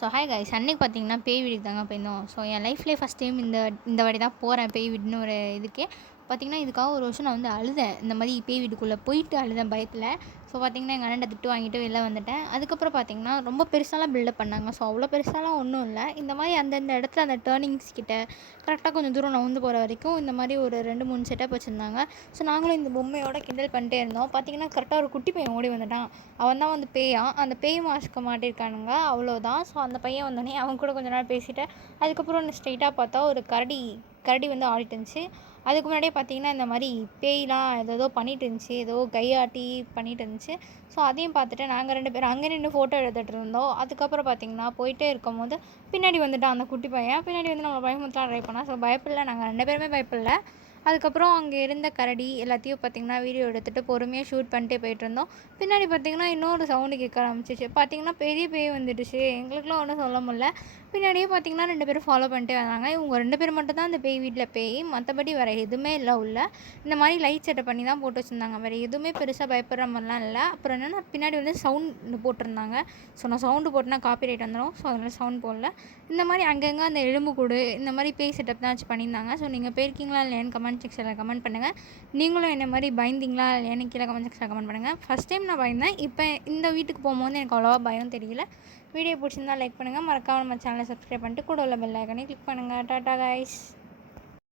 So hi guys, அன்னைக்கு பார்த்தீங்கன்னா பேய் வீட்டுக்கு தாங்க போயிருந்தோம். ஸோ என் லைஃப்லேயே ஃபஸ்ட் டைம் இந்த வாட்டி தான் போகிறேன் பேய் வீடுன்னு ஒரு இதுக்கே. பார்த்தீங்கன்னா இதுக்காக ஒரு வருஷம் நான் வந்து அழுதேன். இந்த மாதிரி பேய் வீட்டுக்குள்ளே போயிட்டு அழுதேன் பயத்தில். ஸோ பார்த்தீங்கன்னா எங்கள் அண்ணன்ட்ட திட்டு வாங்கிட்டு வெளில வந்துட்டேன். அதுக்கப்புறம் பார்த்தீங்கன்னா ரொம்ப பெருசாலாம் பில்டப் பண்ணாங்க. ஸோ அவ்வளோ பெருசாலாம் ஒன்றும் இல்லை. இந்த மாதிரி அந்தந்த இடத்துல அந்த டேர்னிங்ஸ் கிட்ட கரெக்டாக கொஞ்சம் தூரம் நவுந்து போகிற வரைக்கும் இந்த மாதிரி ஒரு 2-3 செட்டப் வச்சுருந்தாங்க. ஸோ நாங்களும் இந்த பொம்மையோட கிண்டல் பண்ணிட்டே இருந்தோம். பார்த்தீங்கன்னா கரெக்டாக ஒரு குட்டி பையன் ஓடி வந்துட்டான். அவன் தான் வந்து பேயான். அந்த பேய் மாஸ்க்கு மாட்டியிருக்கானுங்க, அவ்வளோதான். ஸோ அந்த பையன் வந்தோடனே அவன் கூட கொஞ்ச நேரம் பேசிவிட்டு அதுக்கப்புறம் ஸ்ட்ரெயிட்டாக பார்த்தா ஒரு கரடி வந்து ஆடிட்டு இருந்துச்சு. அதுக்கு முன்னாடியே பார்த்தீங்கன்னா இந்த மாதிரி பேய்லாம் ஏதோ பண்ணிட்டு இருந்துச்சு, ஏதோ கையாட்டி பண்ணிட்டு இருந்துச்சு. ஸோ அதையும் பார்த்துட்டு நாங்கள் 2 பேரும் அங்கே நின்று ஃபோட்டோ எடுத்துகிட்டு இருந்தோம். அதுக்கப்புறம் பார்த்தீங்கன்னா போயிட்டே இருக்கும்போது பின்னாடி வந்துட்டான் அந்த குட்டி பையன். பின்னாடி வந்து நம்மளை பயமுறுத்தலாம் ட்ரை பண்ணால். ஸோ பயப்படல, நாங்கள் 2 பேருமே பயப்படல. அதுக்கப்புறம் அங்கே இருந்த கரடி எல்லாத்தையும் பார்த்திங்கன்னா வீடியோ எடுத்துகிட்டு பொறுமையாக ஷூட் பண்ணிட்டே போயிட்டுருந்தோம். பின்னாடி பார்த்திங்கன்னா இன்னொரு சவுண்டு கேட்க ஆரம்பிச்சிச்சு. பார்த்திங்கன்னா பெரிய பேய் வந்துடுச்சு. எங்களுக்குலாம் ஒன்றும் சொல்ல முடியல. பின்னாடியே பார்த்திங்கன்னா 2 பேரும் ஃபாலோ பண்ணிட்டே வந்தாங்க. இவங்க 2 பேர் மட்டும் தான் அந்த பேய் வீட்டில் பேய், மற்றபடி வேறு எதுவுமே இல்லை உள்ள. இந்த மாதிரி லைட் செட்டப் பண்ணி தான் போட்டு வச்சுருந்தாங்க. வேறு எதுவுமே பெருசாக பயப்படுற மாதிரிலாம் இல்லை. அப்புறம் என்னென்னா பின்னாடி வந்து சவுண்ட் போட்டிருந்தாங்க. ஸோ நான் சவுண்டு போட்டேன்னா காப்பிரைட் வந்துடும். ஸோ அதனால் சவுண்ட் போடல. இந்த மாதிரி அங்கங்கே அந்த எலும்புக்கூடு இந்த மாதிரி பேய் செட்டப் தான் வச்சு பண்ணியிருந்தாங்க. ஸோ நீங்கள் போயிருக்கீங்களா இல்லையான்னு கமெண்ட் செக்ஷனில் கமெண்ட் பண்ணுங்கள். நீங்களும் என்ன மாதிரி பயந்தீங்களா இல்லையான்னு கீழே கமெண்ட் செக்ஷனில் கமெண்ட் பண்ணுங்கள். ஃபஸ்ட் டைம் நான் பயந்தேன். இப்போ இந்த வீட்டுக்கு போகும்போது எனக்கு அவ்வளோவா பயம் தெரியல. வீடியோ பிடிச்சிருந்தா லைக் பண்ணுங்கள். மறக்காம நம்ம சேனலை சப்ஸ்கிரைப் பண்ணிட்டு கூட உள்ள பெல் ஐக்கானே கிளிக் பண்ணுங்கள். டாடா கைஸ்.